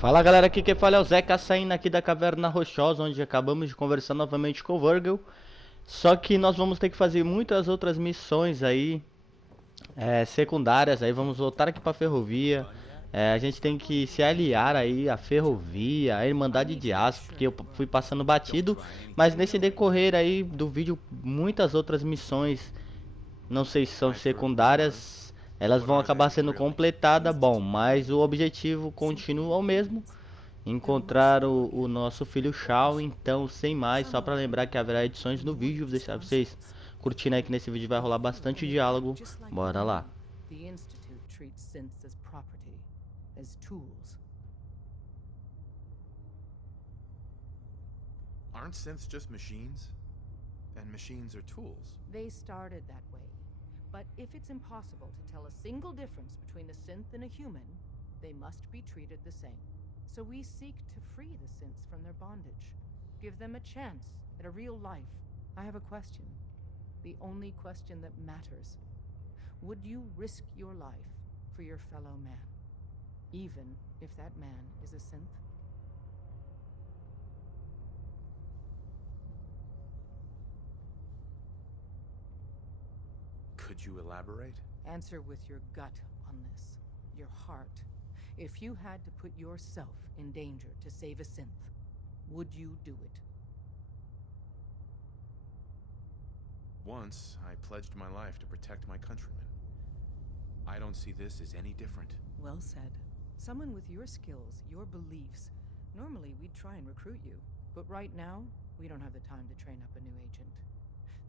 Fala galera, aqui quem fala é o Zeca, saindo aqui da Caverna Rochosa, onde acabamos de conversar novamente com o Virgil. Só que nós vamos ter que fazer muitas outras missões aí, secundárias, aí vamos voltar aqui pra ferrovia. A gente tem que se aliar aí à ferrovia, à Irmandade de Aço, porque eu fui passando batido. Mas nesse decorrer aí do vídeo, muitas outras missões, não sei se são secundárias, elas vão acabar sendo completadas, bom, mas o objetivo continua o mesmo. Encontrar o nosso filho Shao. Então, sem mais, só para lembrar que haverá edições no vídeo, vou deixar vocês curtindo aí que nesse vídeo vai rolar bastante diálogo. Bora lá. The Institute treats synths as property, as tools. Aren't synths just machines? And machines are tools. They started that way. But if it's impossible to tell a single difference between a synth and a human, they must be treated the same. So we seek to free the synths from their bondage. Give them a chance at a real life. I have a question. The only question that matters. Would you risk your life for your fellow man? Even if that man is a synth? Could you elaborate? Answer with your gut on this. Your heart. If you had to put yourself in danger to save a synth, would you do it? Once, I pledged my life to protect my countrymen. I don't see this as any different. Well said. Someone with your skills, your beliefs. Normally, we'd try and recruit you. But right now, we don't have the time to train up a new agent.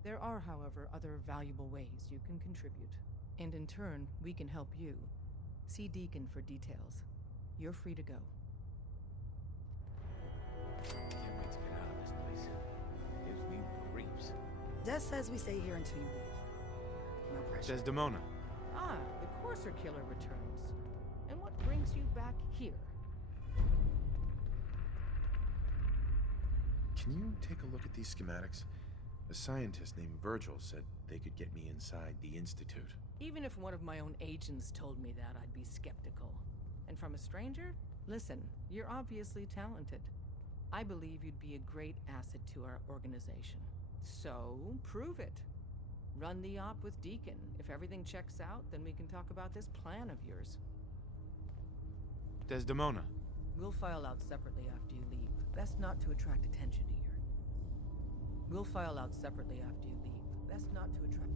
There are, however, other valuable ways you can contribute. And in turn, we can help you. See Deacon for details. You're free to go. Can't wait to get out of this place. Gives me creeps. Des says we stay here until you leave. No pressure. Desdemona, Ah, the Courser Killer returns. And what brings you back here? can you take a look at these schematics? A scientist named Virgil said they could get me inside the Institute. Even if one of my own agents told me that, I'd be skeptical. And from a stranger? Listen, you're obviously talented. I believe you'd be a great asset to our organization. So, prove it. Run the op with Deacon. If everything checks out, then we can talk about this plan of yours. Desdemona. We'll file out separately after you leave. Best not to attract attention here. We'll file out separately after you leave. Best not to attract...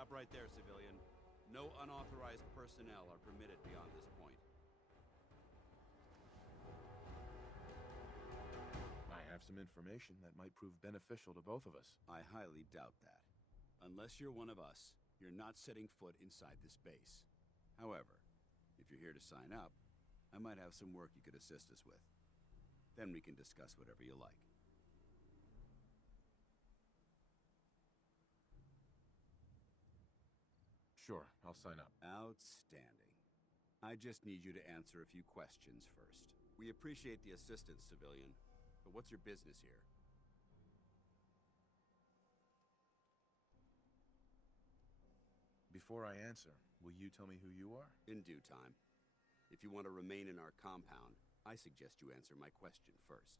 Stop right there, civilian. No unauthorized personnel are permitted beyond this point. I have some information that might prove beneficial to both of us. I highly doubt that. Unless you're one of us, you're not setting foot inside this base. However, if you're here to sign up, I might have some work you could assist us with. Then we can discuss whatever you like. Sure, I'll sign up. Outstanding. I just need you to answer a few questions first. We appreciate the assistance, civilian, but what's your business here? Before I answer, will you tell me who you are? In due time. If you want to remain in our compound, I suggest you answer my question first.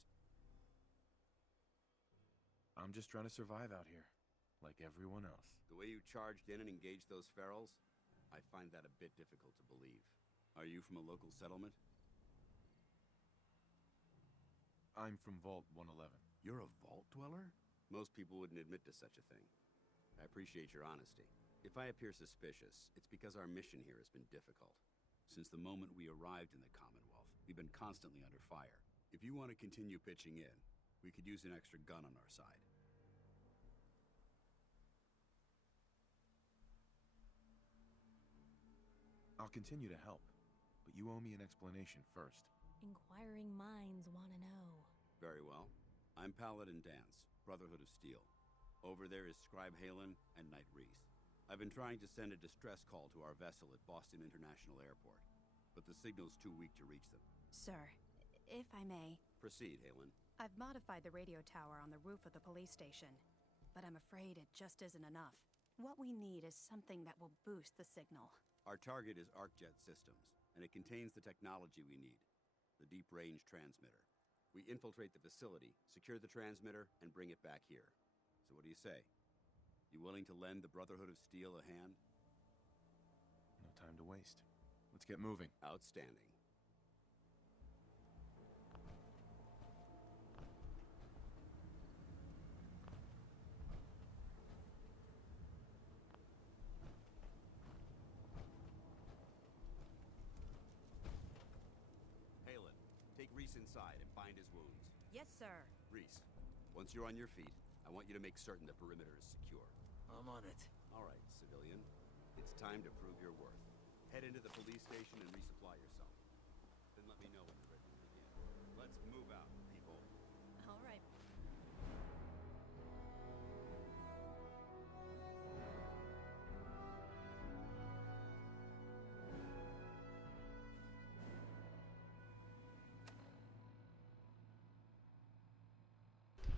I'm just trying to survive out here, like everyone else. The way you charged in and engaged those ferals, I find that a bit difficult to believe. Are you from a local settlement? I'm from Vault 111. You're a vault dweller? Most people wouldn't admit to such a thing. I appreciate your honesty. If I appear suspicious, it's because our mission here has been difficult. Since the moment we arrived in the Commonwealth, we've been constantly under fire. If you want to continue pitching in, we could use an extra gun on our side. I'll continue to help, but you owe me an explanation first. Inquiring minds want to know. Very well. I'm Paladin Dance, Brotherhood of Steel. Over there is Scribe Halen and Knight Reese. I've been trying to send a distress call to our vessel at Boston International Airport, but the signal's too weak to reach them. Sir, if I may. Proceed, Halen. I've modified the radio tower on the roof of the police station, but I'm afraid it just isn't enough. What we need is something that will boost the signal. Our target is ArcJet Systems, and it contains the technology we need, the deep-range transmitter. We infiltrate the facility, secure the transmitter, and bring it back here. So what do you say? You willing to lend the Brotherhood of Steel a hand? No time to waste. Let's get moving. Outstanding. Halen, take Reese inside and bind his wounds. Yes, sir. Reese, once you're on your feet, I want you to make certain the perimeter is secure. I'm on it. All right, civilian. It's time to prove your worth. Head into the police station and resupply yourself. Then let me know when you're ready to begin. Let's move out, people. All right.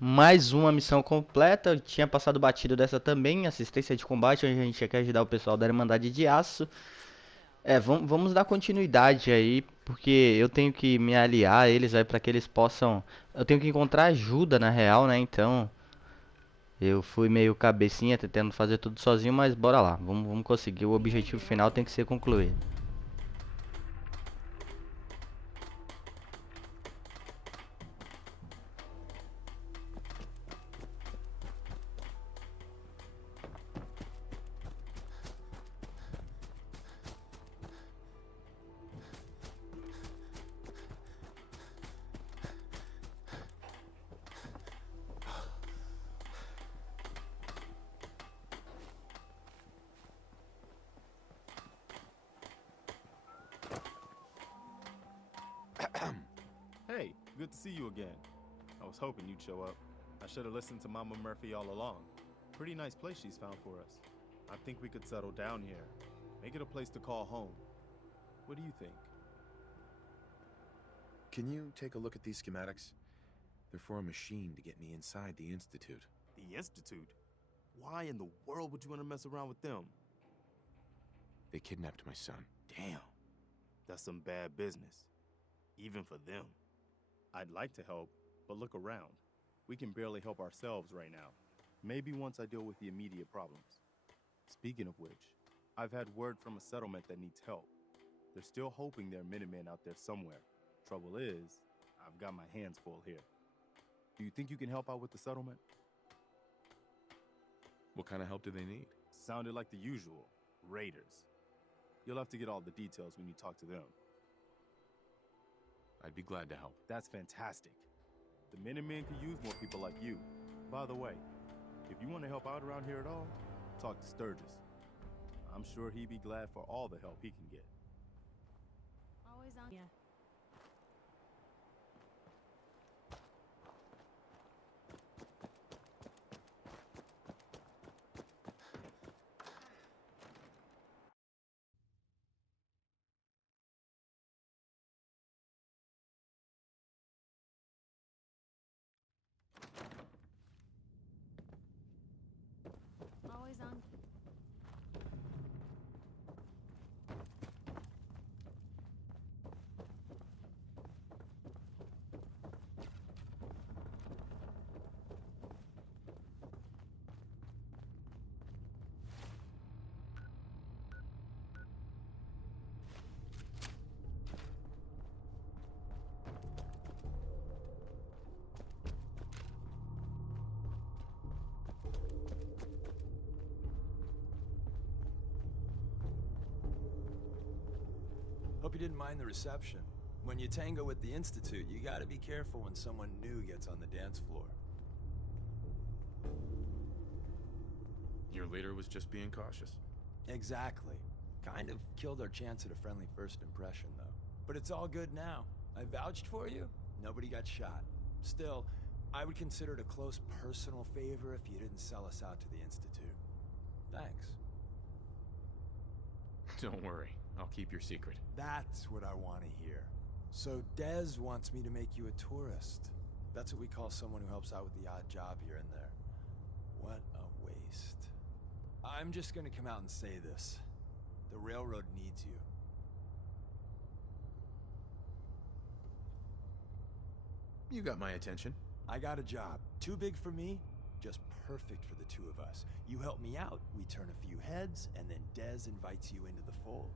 Mais uma missão completa. Eu tinha passado batido dessa também. Assistência de combate, onde a gente quer ajudar o pessoal da Irmandade de Aço. Vamos dar continuidade aí, porque eu tenho que me aliar a eles aí para que eles possam. Eu tenho que encontrar ajuda na real, né? Então eu fui meio cabecinha tentando fazer tudo sozinho, mas bora lá. Vamos conseguir. O objetivo final tem que ser concluído. Hey, good to see you again. I was hoping you'd show up. I should have listened to Mama Murphy all along. Pretty nice place she's found for us. I think we could settle down here. Make it a place to call home. What do you think? Can you take a look at these schematics? They're for a machine to get me inside the Institute. The Institute? Why in the world would you want to mess around with them? They kidnapped my son. Damn. That's some bad business. Even for them. I'd like to help, but look around. We can barely help ourselves right now. Maybe once I deal with the immediate problems. Speaking of which, I've had word from a settlement that needs help. They're still hoping there are Minutemen out there somewhere. Trouble is, I've got my hands full here. Do you think you can help out with the settlement? What kind of help do they need? Sounded like the usual. Raiders. You'll have to get all the details when you talk to them. I'd be glad to help. That's fantastic. The Minutemen could use more people like you. By the way, if you want to help out around here at all, talk to Sturgis. I'm sure he'd be glad for all the help he can get. Always on. Yeah. Always on. Hope you didn't mind the reception. When you tango with the Institute, you gotta be careful when someone new gets on the dance floor. Your leader was just being cautious. Exactly. Kind of killed our chance at a friendly first impression, though. But it's all good now. I vouched for you. Nobody got shot. Still, I would consider it a close personal favor if you didn't sell us out to the Institute. Thanks. Don't worry. I'll keep your secret. That's what I want to hear. So Dez wants me to make you a tourist. That's what we call someone who helps out with the odd job here and there. What a waste. I'm just gonna come out and say this. The railroad needs you. You got my attention. I got a job. Too big for me, just perfect for the two of us. You help me out, we turn a few heads, and then Dez invites you into the fold.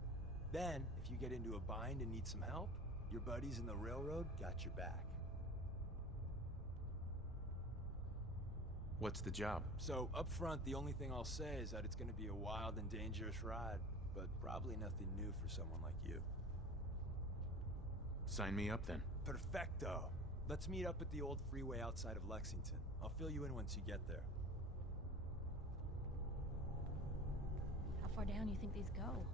Then, if you get into a bind and need some help, your buddies in the railroad got your back. What's the job? So, up front, the only thing I'll say is that it's gonna be a wild and dangerous ride, but probably nothing new for someone like you. Sign me up then. Perfecto. Let's meet up at the old freeway outside of Lexington. I'll fill you in once you get there. How far down you think these go?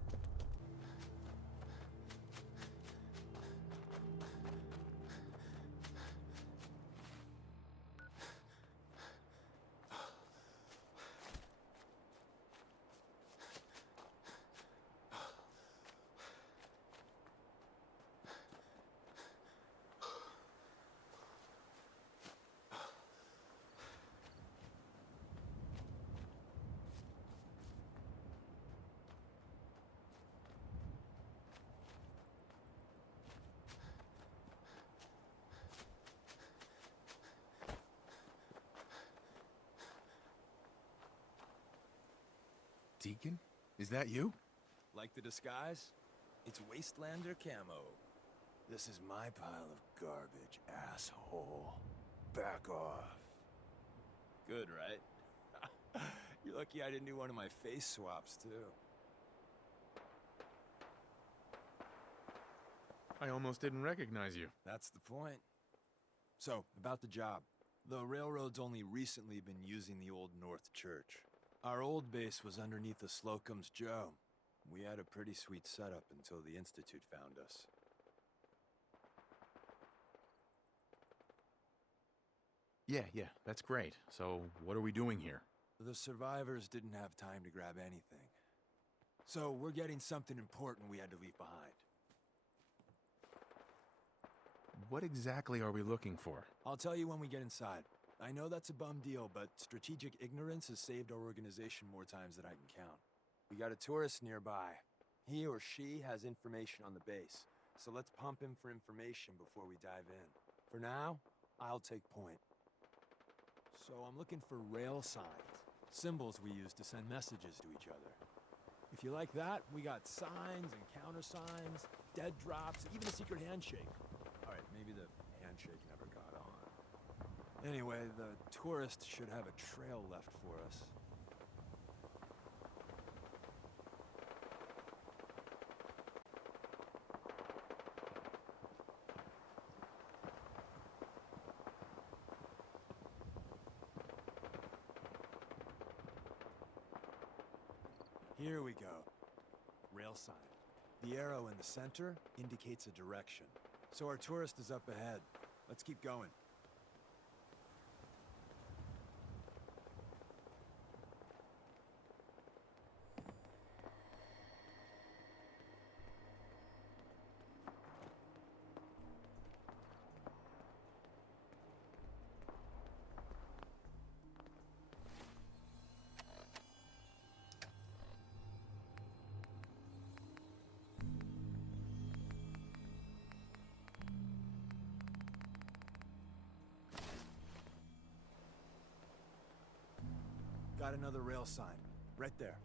Deacon? Is that you? Like the disguise? It's Wastelander camo. This is my pile of garbage, asshole. Back off. Good, right? You're lucky I didn't do one of my face swaps, too. I almost didn't recognize you. That's the point. So, about the job. The railroad's only recently been using the old North Church. Our old base was underneath the Slocum's Joe. We had a pretty sweet setup until the Institute found us. Yeah, that's great. So, what are we doing here? The survivors didn't have time to grab anything. So, we're getting something important we had to leave behind. What exactly are we looking for? I'll tell you when we get inside. I know that's a bum deal, but strategic ignorance has saved our organization more times than I can count. We got a tourist nearby. He or she has information on the base, so let's pump him for information before we dive in. For now, I'll take point. So I'm looking for rail signs, symbols we use to send messages to each other. If you like that, we got signs and countersigns, dead drops, even a secret handshake. All right, maybe the handshake never got on. Anyway, the tourist should have a trail left for us. Here we go. Rail sign. The arrow in the center indicates a direction. So our tourist is up ahead. Let's keep going. Got another rail sign. Right there.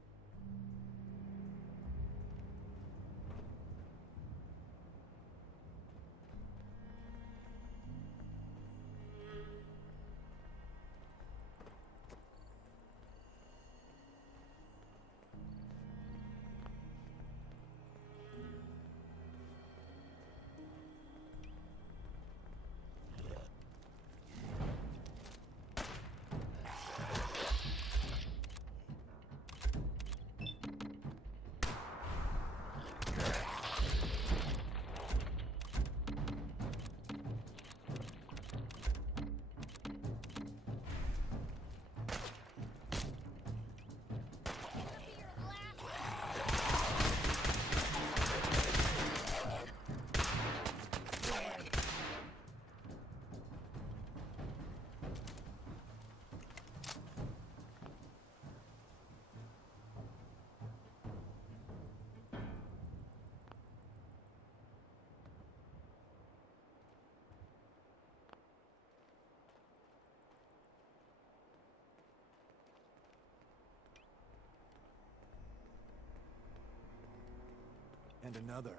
And another.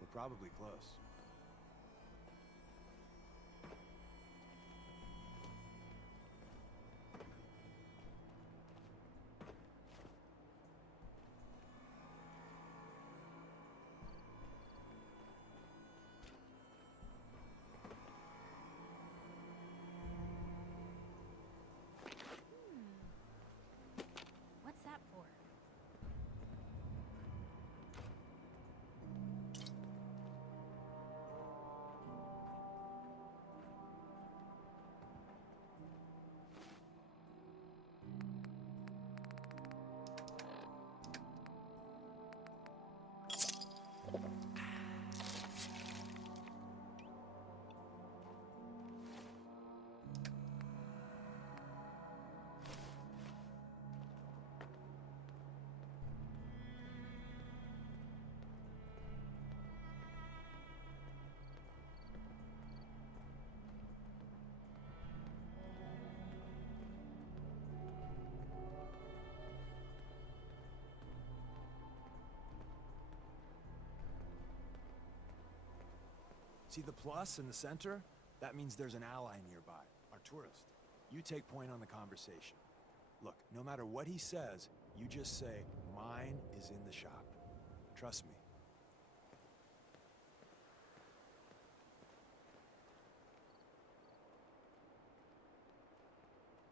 We're probably close. What's that for? See the plus in the center? That means there's an ally nearby, our tourist. You take point on the conversation. Look, no matter what he says, you just say, mine is in the shop. Trust me.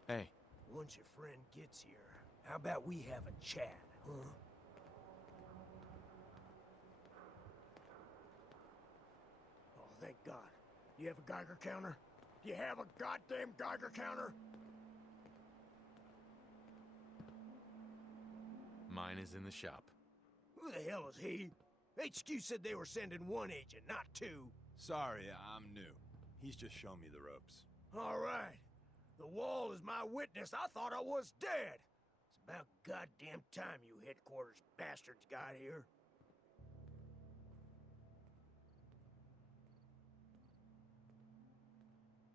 Hey. Once your friend gets here, how about we have a chat, huh? Oh, thank God. You have a Geiger counter? Do you have a goddamn Geiger counter? Mine is in the shop. Who the hell is he? HQ said they were sending one agent, not two. Sorry, I'm new. He's just showing me the ropes. All right. The wall is my witness. I thought I was dead. It's about goddamn time you headquarters bastards got here.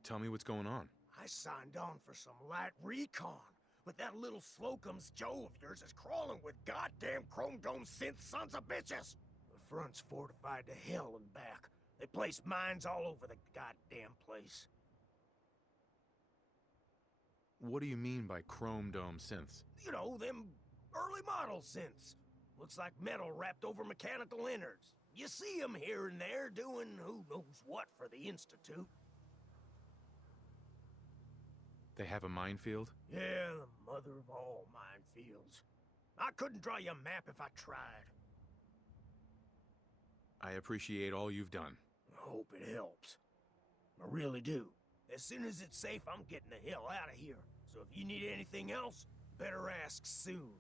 Tell me what's going on. I signed on for some light recon, but that little Slocum's Joe of yours is crawling with goddamn chrome dome synth sons of bitches. The front's fortified to hell and back. They placed mines all over the goddamn place. What do you mean by chrome dome synths? You know, them early model synths. Looks like metal wrapped over mechanical innards. You see them here and there doing who knows what for the Institute. They have a minefield? Yeah, the mother of all minefields. I couldn't draw you a map if I tried. I appreciate all you've done. I hope it helps. I really do. As soon as it's safe, I'm getting the hell out of here. So if you need anything else, better ask soon.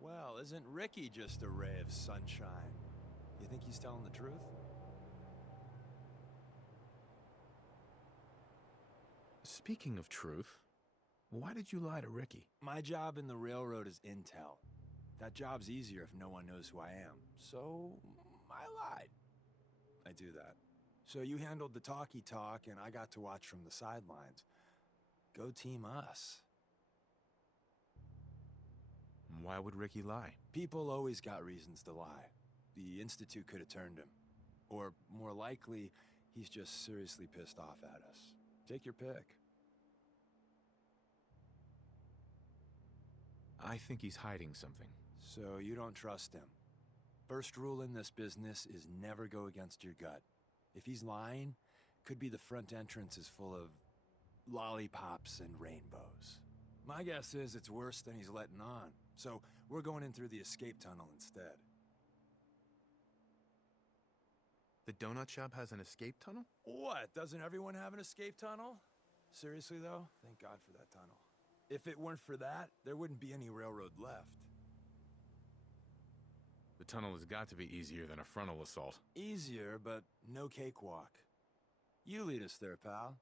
Well, isn't Ricky just a ray of sunshine? You think he's telling the truth? Speaking of truth, why did you lie to Ricky? My job in the railroad is intel. That job's easier if no one knows who I am. So, I lied. I do that. So you handled the talky talk, and I got to watch from the sidelines. Go team us. Why would Ricky lie? People always got reasons to lie. The Institute could have turned him. Or, more likely, he's just seriously pissed off at us. Take your pick. I think he's hiding something. So you don't trust him. First rule in this business is never go against your gut. If he's lying, could be the front entrance is full of lollipops and rainbows. My guess is it's worse than he's letting on. So we're going in through the escape tunnel instead. The donut shop has an escape tunnel? What? Doesn't everyone have an escape tunnel? Seriously, though? Thank God for that tunnel. If it weren't for that, there wouldn't be any railroad left. The tunnel has got to be easier than a frontal assault. Easier, but no cakewalk. You lead us there, pal.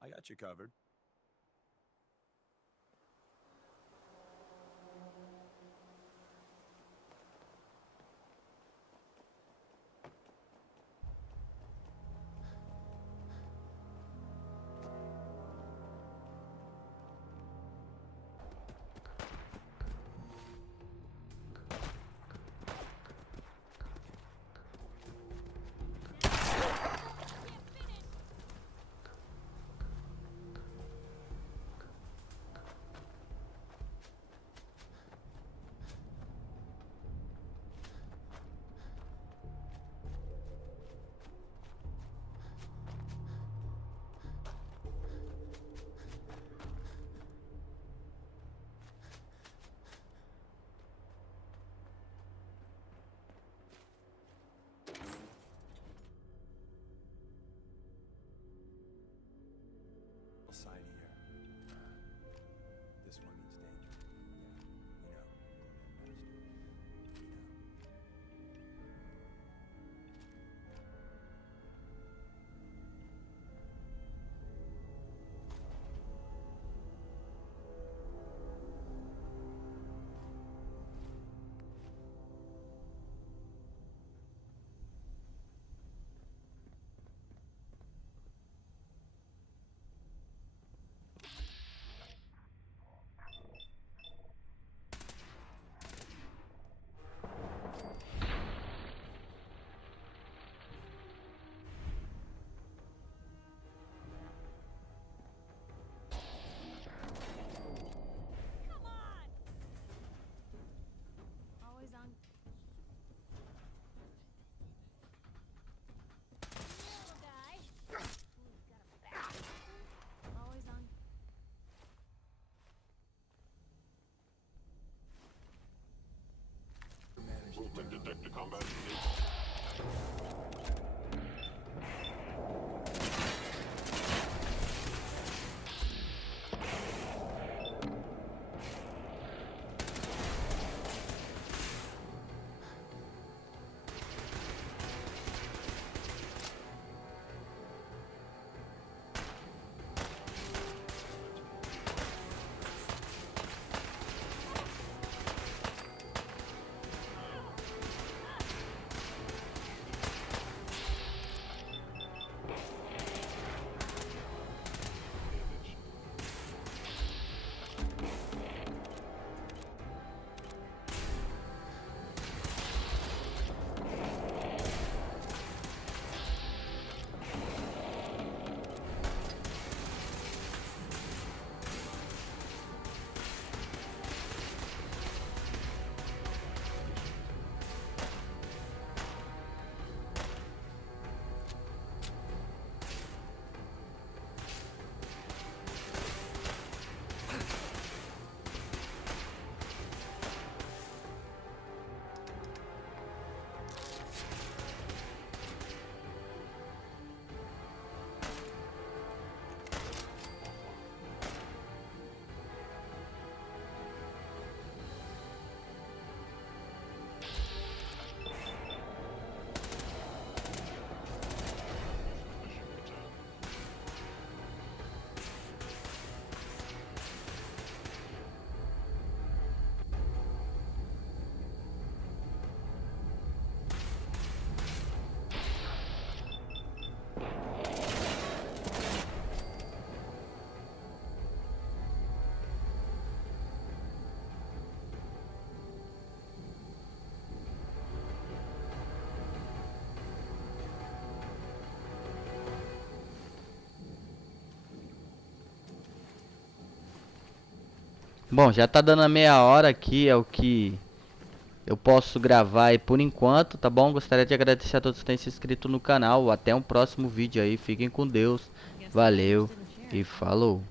I got you covered. Sign here. This one means danger. Yeah, you know. Always on. Little guy. Ooh, got a back. Always on. Movement detected, combat. Bom, já tá dando a meia hora aqui, é o que eu posso gravar aí por enquanto, tá bom? Gostaria de agradecer a todos que têm se inscrito no canal. Até um próximo vídeo aí, fiquem com Deus, valeu e falou.